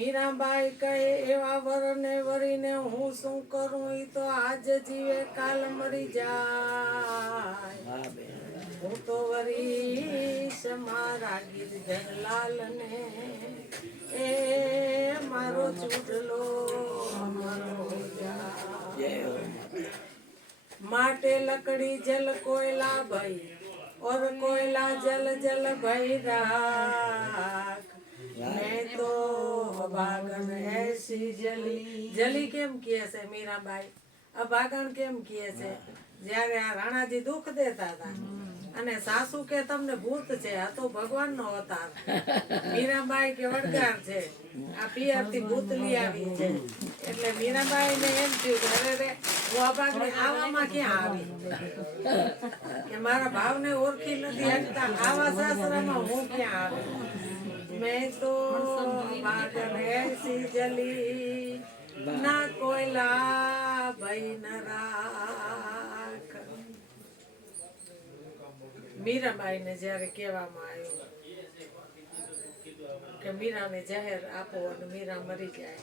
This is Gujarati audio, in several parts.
મીરાબાઈ કહે એવા વરને વરીને હું શું કરું, ઈ તો આજ જીવે કાલ મરી જાય. હું તો વરીશ મારા ગિરધરલાલને, એ મારો ચૂડલો મરો જાય. માટે લકડી જલ કોયલા ભાઈ और कोयला जल जल भई राख, मैं तो अभागन ऐसी जली. જલી કેમ કહે છે મીરાબાઈ, અભાગણ કેમ કહે છે? જ્યારે આ રાણાજી દુઃખ દેતા હતા અને સાસુ કે તમને ભૂત છે, આ તો ભગવાન નો અવતાર. મીરાબાઈ કે વડગાર છે, આ પિયર થી ભૂત લઈ આવી છે. એટલે મીરાબાઈ ને એમ થયું કે અરે રે, હું અભાગણી આવામાં ક્યાં આવી, કે મારા ભાવને ઓળખી નથી શકતા, આવા સાસરામાં હું ક્યાં આવી. મેં તો અભાગણ એસી જલી, ના કોયલા ભઈ ન રાખ. મીરાબાઈ ને જયારે કહેવામાં આવ્યું કે મીરાને જહેર આપો અને મીરા મરી જાય,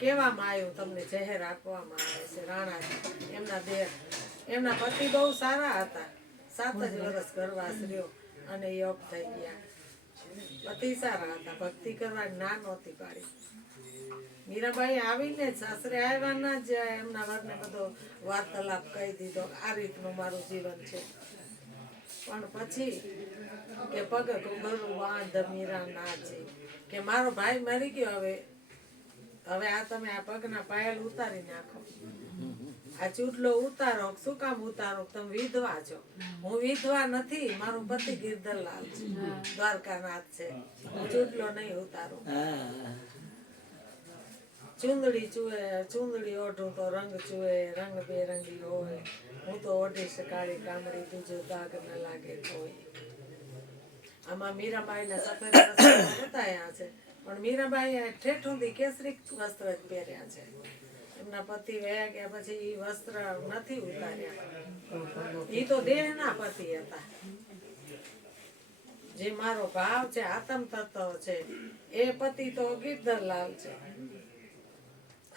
કહેવામાં આવ્યું તમને જહેર આપવામાં આવે છે. રાણાજી એમના દેર, એમના પતિ બહુ સારા હતા, 7 જ વર્ષ ગર્ભવાસ રહ્યો અને યોગ થઈ ગયા. પતિ સારા હતા, ભક્તિ કરવાની ના નહોતી પાડી. મીરાબાઈ આવીને સાસરે આવ્યાના જ એમના વરને બધો વાર્તાલાપ કહી દીધો, આ રીતનું મારું જીવન છે. પણ પછી કે પગ કુંભરું વાંધ મીરા નાચી, કે મારો ભાઈ મરી ગયો, હવે આ તમે આ પગના પાયલ ઉતારી નાખો, આ ચૂડલો ઉતારો. શું કામ ઉતારો? તમે વિધવા છો. હું વિધવા નથી, મારો પતિ ગિરધરલાલ છે, દ્વારકાનાથ છે, હું ચૂડલો નહીં ઉતારું. ચુંદડી ચુએ, ચુંદડી ઓઢું તો રંગ ચુએ, રંગ બેરંગી હોય, હું તો ઓઢીશ કાળી કામડી, બીજો દાગ ન લાગે કોઈ. આમાં મીરાબાઈ ના સફેદ વસ્ત્ર બતાયા છે, પણ મીરાબાઈ ઠેઠુંથી કેસરી વસ્ત્ર જ પહેર્યા છે. એમના પતિ વયા ગયા પછી એ વસ્ત્ર નથી ઉતાર્યા. એ તો દેહના પતિ હતા. જે મારો ભાવ છે, આત્મ તત્વ છે, એ પતિ તો ગિરધરલાલ છે.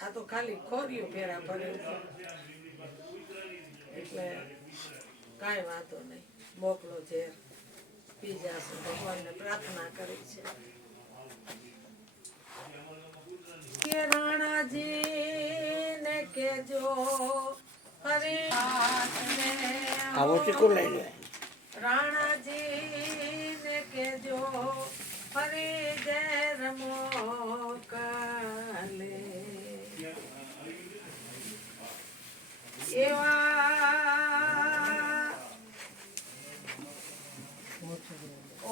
આ તો ખાલી ખોરિયું ફેરા ભરેલું. એટલે કાંઈ વાંધો નહીં, મોકલો ઝેર, પી જાશું. ભગવાનને પ્રાર્થના કરી છે કે રાણાજી ને કેજો હરી આવો ચીકુ લઈ લે. રાણાજી ને કેજો ફરી ઝેર મોકલે, એવા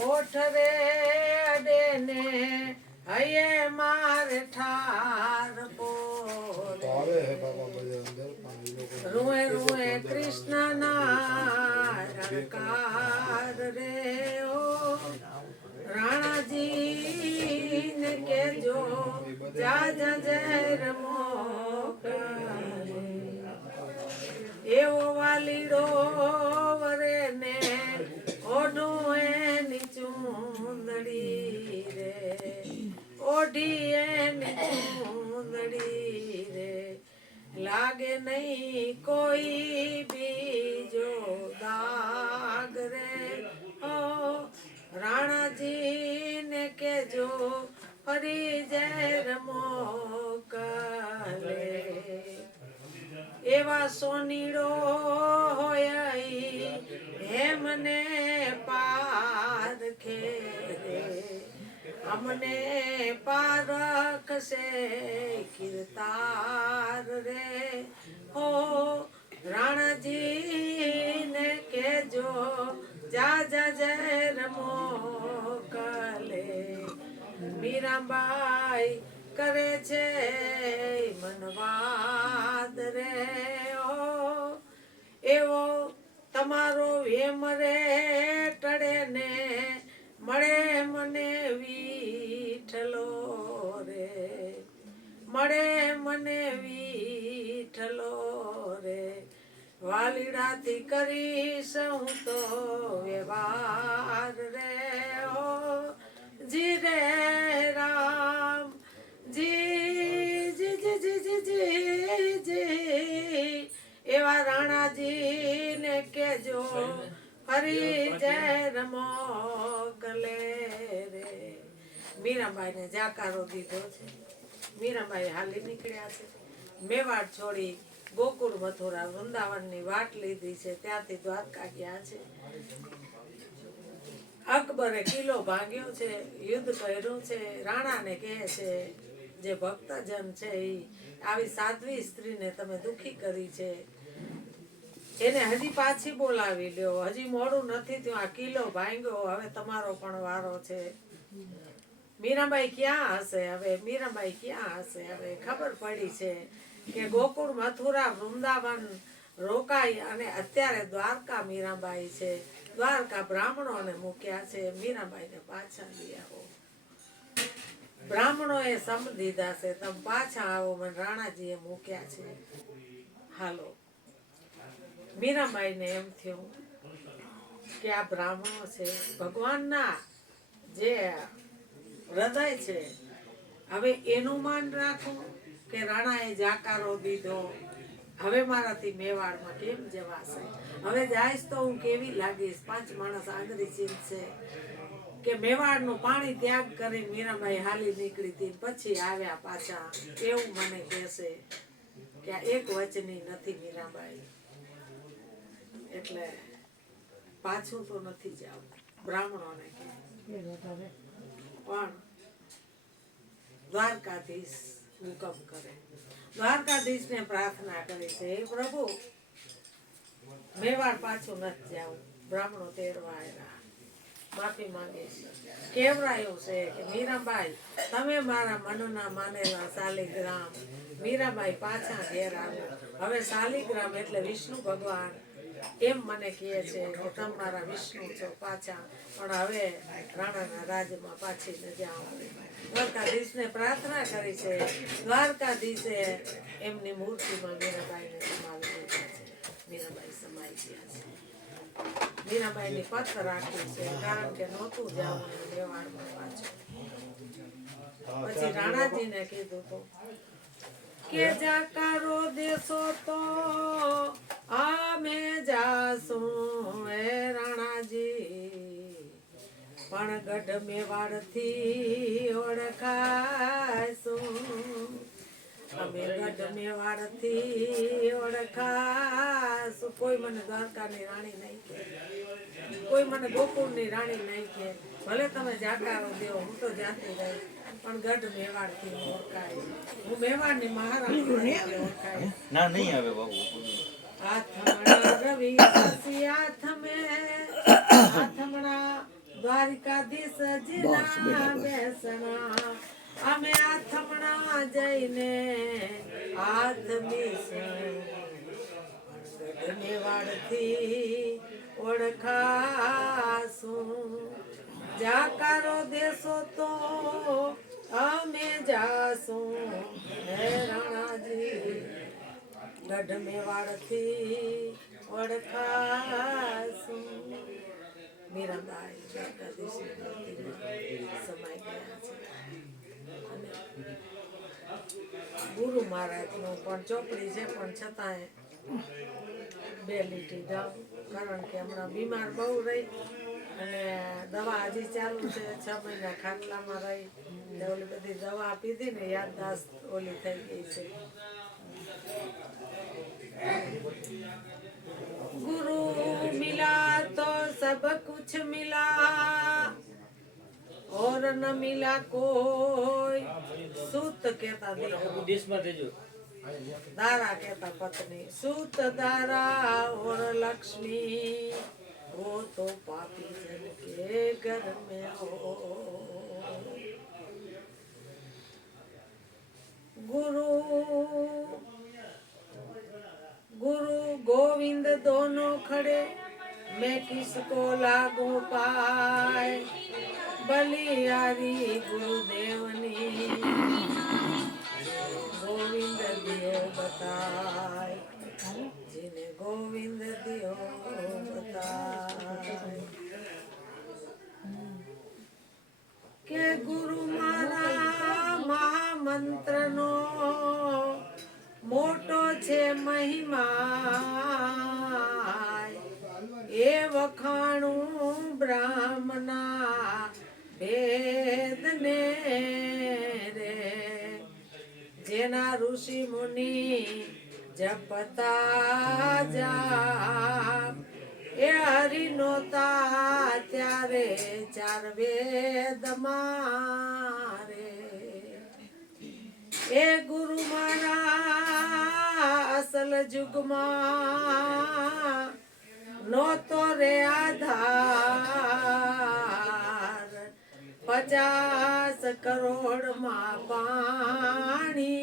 ઓઠ રે અડે ને હૈયે મારે ઠાર પોરે, રૂએ રૂએ કૃષ્ણ ના રણકાર રે. ઓ રાણાજી ને કેજો જા જા ઝેર મોકલે, એવો વાલીડો વરે ને ઓઢું એની ચૂંદડી રે, ઓઢી એની ચૂંદડી રે, લાગે નહીં કોઈ બીજો દાગ રે. ઓ રાણાજી ને કેજો ફરી ઝેર મોકલે, એવા સોનીડો હોય એમને પારખે, અમને પારખશે કીર્તાર રે. હો રાણાજી ને કેજો જા જા ઝેર મોકલે. મીરાબાઈ કરે છે મનવાદ રે. ઓ એવો તમારો વેમ રે ટળે ને મળે મને વિઠલો રે, મળે મને વિઠલો રે. વાલીડાથી કરીશ હું તો વ્યવહાર રે. ઓ જીરે રા લેજો ફરી ઝેર મોકલે રે. મીરાબાઈને જાકારો દીધો છે. મીરાબાઈ હાલી નીકળ્યા છે. મેવાડ છોડી ગોકુળ મથુરા વૃંદાવનની વાટ લીધી છે. ત્યાંથી દ્વારકા ગયા છે. અકબરે કિલ્લો ભાંગ્યો છે, યુદ્ધ કર્યું છે. રાણાને કહે છે જે ભક્તજન છે એ આવી સાધ્વી સ્ત્રીને તમે દુખી કરી છે, એને હજી પાછી બોલાવી લ્યો. હજી મોડું નથી થયું, આ કિલ્લો ભાંગ્યો, હવે તમારો પણ વારો છે. મીરાબાઈ ક્યાં હશે હવે? મીરાબાઈ ક્યાં હશે હવે? ખબર પડી છે કે ગોકુળ મથુરા વૃંદાવન રોકાઈ અને અત્યારે દ્વારકા મીરાબાઈ છે. દ્વારકા બ્રાહ્મણોને મૂક્યા છે. મીરાબાઈને પાછા લઈ આવો. બ્રાહ્મણોએ સમ દીધા છે, તમે પાછા આવો, મને રાણાજીએ મૂક્યા છે, હાલો. મીરાબાઈને એમ થયું કે આ બ્રાહ્મણો છે ભગવાનના જે હૃદય છે, હવે એનું માન રાખો કે રાણાએ જાકારો દીધો, હવે મારાથી મેવાડમાં કેમ જવાશે? હવે જાઈશ તો હું કેવી લાગીશ? 5 માણસ આંગળી ચીંધશે કે મેવાડનું પાણી ત્યાગ કરી મીરાબાઈ હાલી નીકળી હતી, પછી આવ્યા પાછા, એવું મને કહેશે કે આ એક વચની નથી મીરાબાઈ, એટલે પાછું તો નથી જાવ. બ્રાહ્મણોને કહે પણ દ્વારકાધીશ હુકમ કરે. દ્વારકાધીશને પ્રાર્થના કરી છે, હે પ્રભુ મેવાડ પાછું નથી જાવું. બ્રાહ્મણો તેડવા આવ્યા, માફી માંગે છે. કેવરાયું છે કે મીરાબાઈ તમે મારા મનના માનેલા શાલિગ્રામ. મીરાબાઈ પાછા ઘેર આવ્યો. હવે શાલિગ્રામ એટલે વિષ્ણુ ભગવાન એમ મને કહે છે કે તમે મારા વિષ્ણુ છો પાછા, પણ હવે રાણાના રાજમાં પાછી ન જાઓ. દ્વારકાધીશને પ્રાર્થના કરી છે. દ્વારકાધીશે એમની મૂર્તિમાં મીરાબાઈને સમાવી દીધા છે. મીરાબાઈ સમાઈ ગયા છે. મીરાબાઈની પથ રાખી છે, કારણ કે નહોતું જવું મેવાડમાં પાછું. પછી રાણાજીને કીધું તો કે જાકારો દેશો તો અમે જાશું હે રાણાજી, પણ ગઢ મેવાડથી ઓળખાશું. અમે ગઢ મેવાડથી ઓળખાશું. કોઈ મને દ્વારકાની રાણી નહીં કે, કોઈ મને ગોકુળની રાણી નહીં કે. ભલે તમે જાકારો દેવો, હું તો જાતી રહી, પણ ગઢ મેવાડથી ઓળખાય. હું મેવાડની મહારાણી ઓળખાય. ના નહીં આવે બાબુ. આથમણા રવિ શશી આથમણા દ્વારિકાધીશ જીના બેસણા. અમે આથમણા જઈને આથમીશું, મેવાડથી ઓળખાશું. જાકારો દેશો તો અમે જાશું હે રાણાજી, ગઢ મેવાડથી ઓળખાશું. મીરાબાઈ દ્વારકાધીશની સમાઈ ગયા છે. અને ગુરુ મહારાજનું પણ ચોપડી છે, પણ છતાંય 2 લીટી ગાઉં, કારણ કે હમણાં બીમાર બહુ રહી અને દવા હજી ચાલુ છે. 6 મહિના ખાટલામાં રહી, ઓલી બધી દવા પીધી ને યાદદાસ્ત ઓલી થઈ ગઈ છે. गुरु मिला तो सब कुछ मिला और न मिला कोई. सूत कहता दारा कहता पत्नी. सूत दारा और लक्ष्मी वो तो पापी जन के घर में हो. गुरु गोविंद दोनों खड़े, मैं किसको लागू पाए. बलियारी गुरुदेवनी गोविंद दियो बताए, जिन्हें गोविंद दियो बताए. के गुरु मारा महामंत्र नो मोटो छे महिमा. વખાણું બ્રાહ્મના ભેદને રે જેના ઋષિ મુનિ જપતા જાપ એ હરિનો તા ત્યારે ચાર વેદ મારે એ ગુરુ મારા અસલ જુગમાં નોતો રે આધાર 50 કરોડમાં પાણી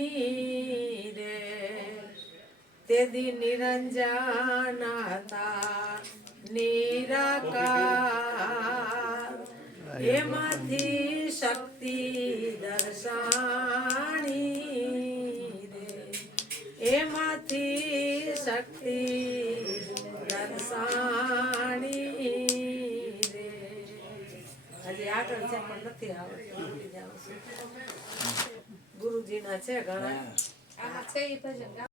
રે તેદી નિરંજન હતા નિરાકાર એમાંથી શક્તિ દર્શાણી રે એમાંથી શક્તિ દર્શાણી રે હજી આગળ છે પણ નથી આવડતું ગુરુજીના છે ઘણા આમાં છે ઈ ભજન